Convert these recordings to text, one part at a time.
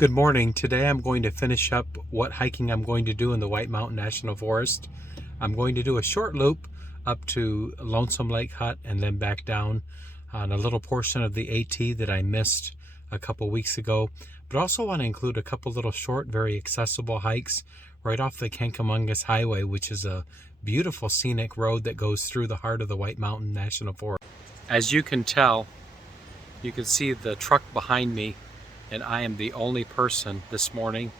Good morning. Today I'm going to finish up what hiking I'm going to do in the White Mountain National Forest. I'm going to do a short loop up to Lonesome Lake Hut and then back down on a little portion of the AT that I missed a couple weeks ago. But also want to include a couple little short, very accessible hikes right off the Kank Highway, which is a beautiful scenic road that goes through the heart of the White Mountain National Forest. As you can tell, you can see the truck behind me, and I am the only person this morning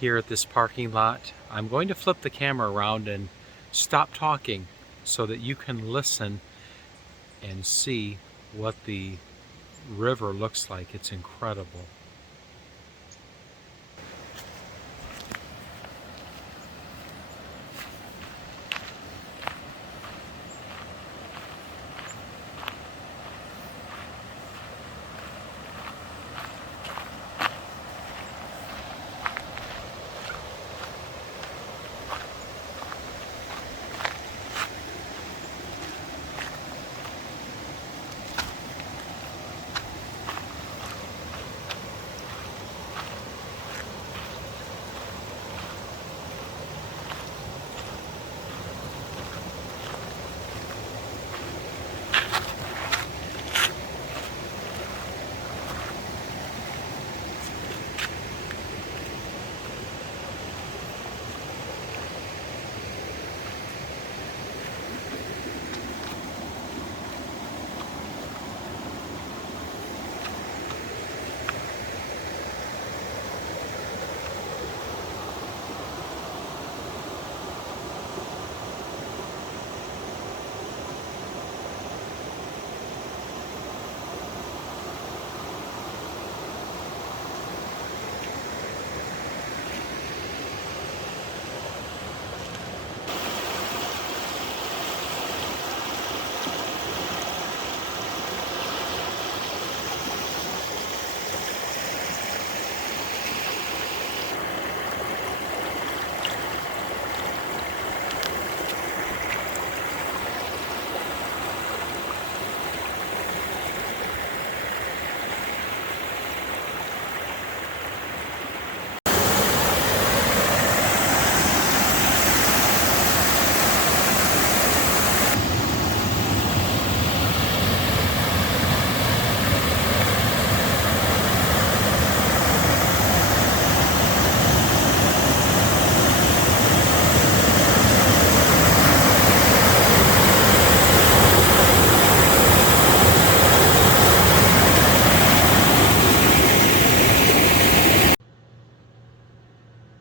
here at this parking lot. I'm going to flip the camera around and stop talking so that you can listen and see what the river looks like. It's incredible.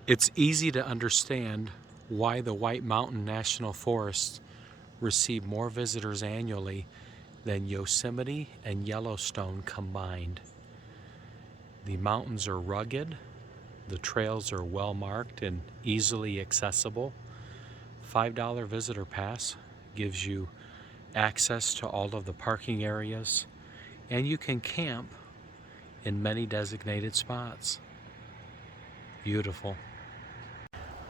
It's easy to understand why the White Mountain National Forest receive more visitors annually than Yosemite and Yellowstone combined. The mountains are rugged, the trails are well marked and easily accessible. $5 visitor pass gives you access to all of the parking areas, and you can camp in many designated spots. Beautiful.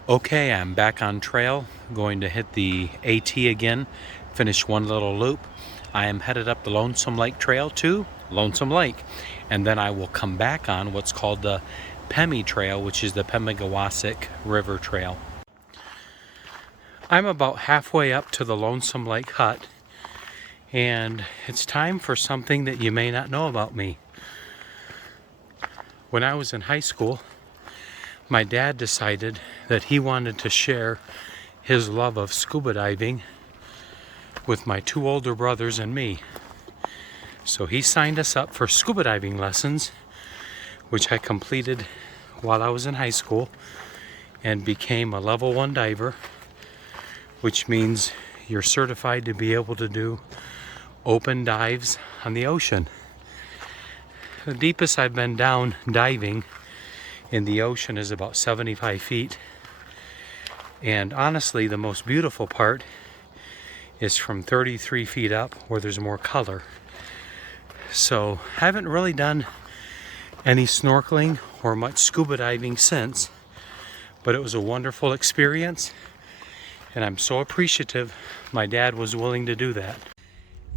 Okay, I'm back on trail, going to hit the AT again, finish one little loop. I am headed up the Lonesome Lake Trail to Lonesome Lake, and then I will come back on what's called the Pemi Trail, which is the Pemi River Trail. I'm about halfway up to the Lonesome Lake Hut, and it's time for something that you may not know about me. When I was in high school, my dad decided that he wanted to share his love of scuba diving with my two older brothers and me. So he signed us up for scuba diving lessons, which I completed while I was in high school and became a level 1 diver, which means you're certified to be able to do open dives on the ocean. The deepest I've been down diving in the ocean is about 75 feet. And honestly, the most beautiful part is from 33 feet up where there's more color. So haven't really done any snorkeling or much scuba diving since, but it was a wonderful experience, and I'm so appreciative my dad was willing to do that.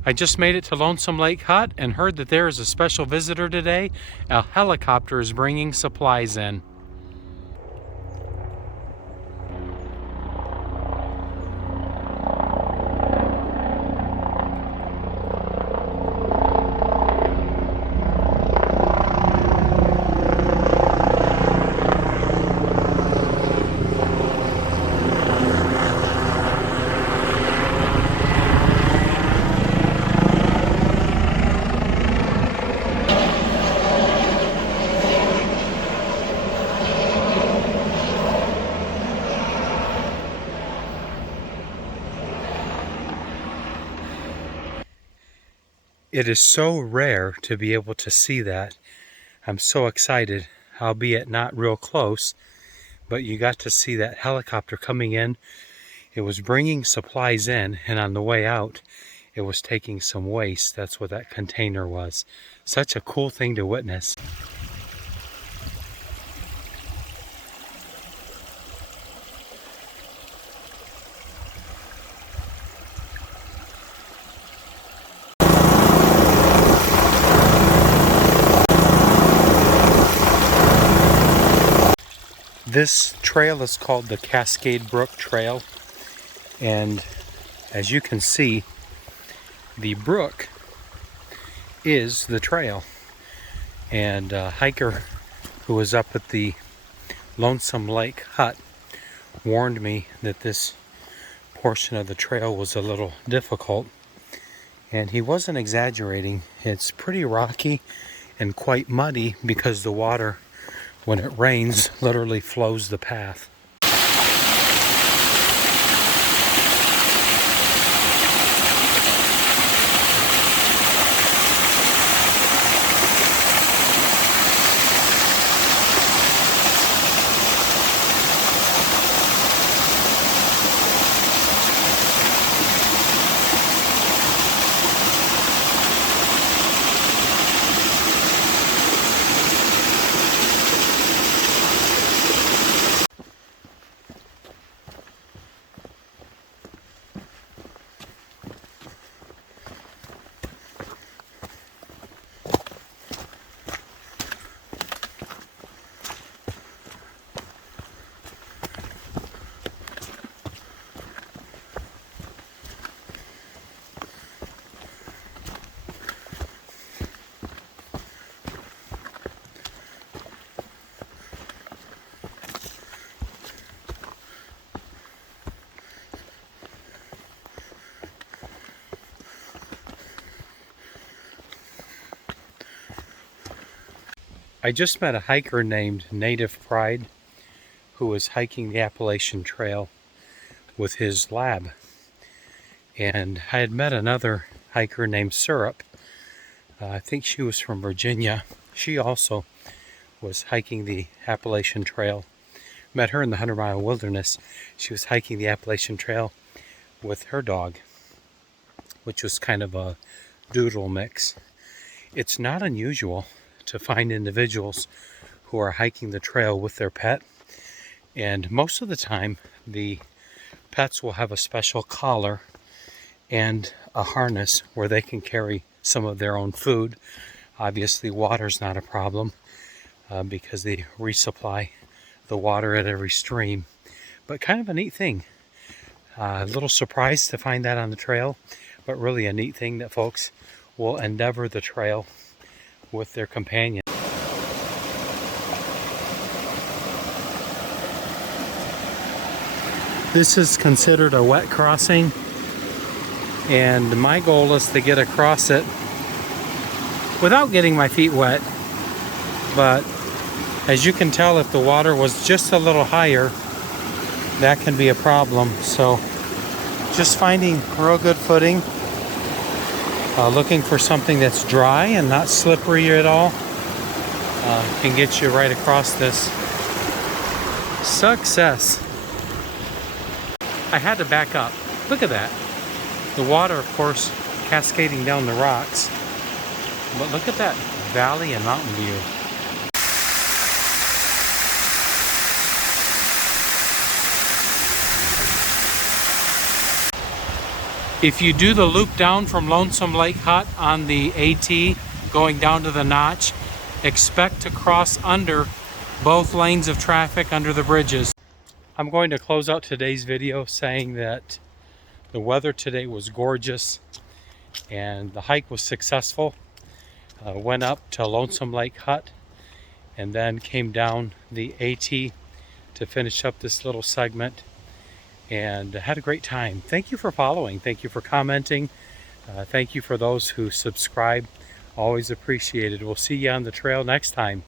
I just made it to Lonesome Lake Hut and heard that there is a special visitor today. A helicopter is bringing supplies in. It is so rare to be able to see that. I'm so excited, albeit not real close, but you got to see that helicopter coming in. It was bringing supplies in, and on the way out, it was taking some waste. That's what that container was. Such a cool thing to witness. This trail is called the Cascade Brook Trail, and as you can see, the brook is the trail. And a hiker who was up at the Lonesome Lake Hut warned me that this portion of the trail was a little difficult, and he wasn't exaggerating. It's pretty rocky and quite muddy because the water, when it rains, literally flows the path. I just met a hiker named Native Pride who was hiking the Appalachian Trail with his lab. And I had met another hiker named Syrup. I think she was from Virginia. She also was hiking the Appalachian Trail. Met her in the 100-mile wilderness. She was hiking the Appalachian Trail with her dog, which was kind of a doodle mix. It's not unusual to find individuals who are hiking the trail with their pet, and most of the time the pets will have a special collar and a harness where they can carry some of their own food. Obviously water's not a problem because they resupply the water at every stream, but kind of a neat thing. A little surprised to find that on the trail, but really a neat thing that folks will endeavor the trail with their companion. This is considered a wet crossing, and my goal is to get across it without getting my feet wet. But as you can tell, if the water was just a little higher, that can be a problem. So just finding real good footing, looking for something that's dry and not slippery at all, can get you right across this. Success. I had to back up. Look at that. The water, of course, cascading down the rocks. But look at that valley and mountain view. If you do the loop down from Lonesome Lake Hut on the AT going down to the notch, expect to cross under both lanes of traffic under the bridges. I'm going to close out today's video saying that the weather today was gorgeous and the hike was successful. Went up to Lonesome Lake Hut and then came down the AT to finish up this little segment, and had a great time. Thank you for following. Thank you for commenting. Thank you for those who subscribe. Always appreciated. We'll see you on the trail next time.